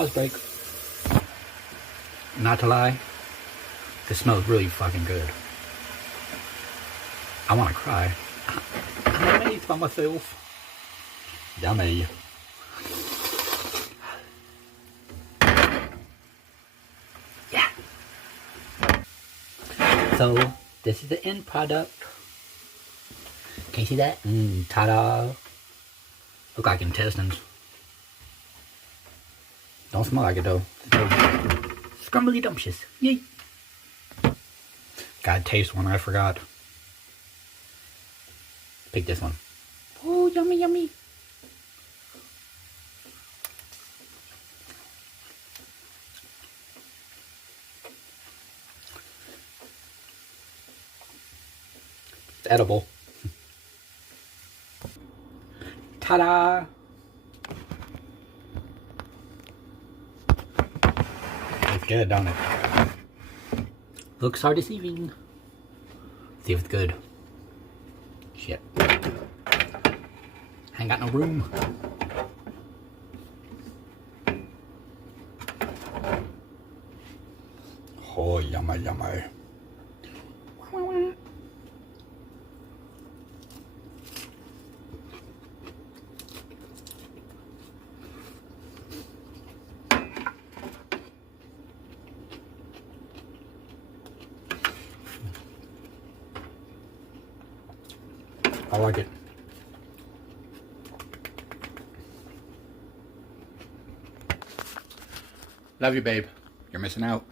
Pause break. Not to lie, this smells really fucking good. I want to cry. I'm amazed by myself. Yummy. Yeah. So, this is the end product. Can you see that? Ta-da. Look like intestines. Don't smell like it though. Scrumbly dumptious. Yay. Gotta taste one, I forgot. Pick this one. Oh, yummy, yummy. It's edible. Ta-da! It's good, don't it? Looks are deceiving. See if it's good. Shit. Ain't got no room. Oh, yummy, yummy. I like it. Love you, babe. You're missing out.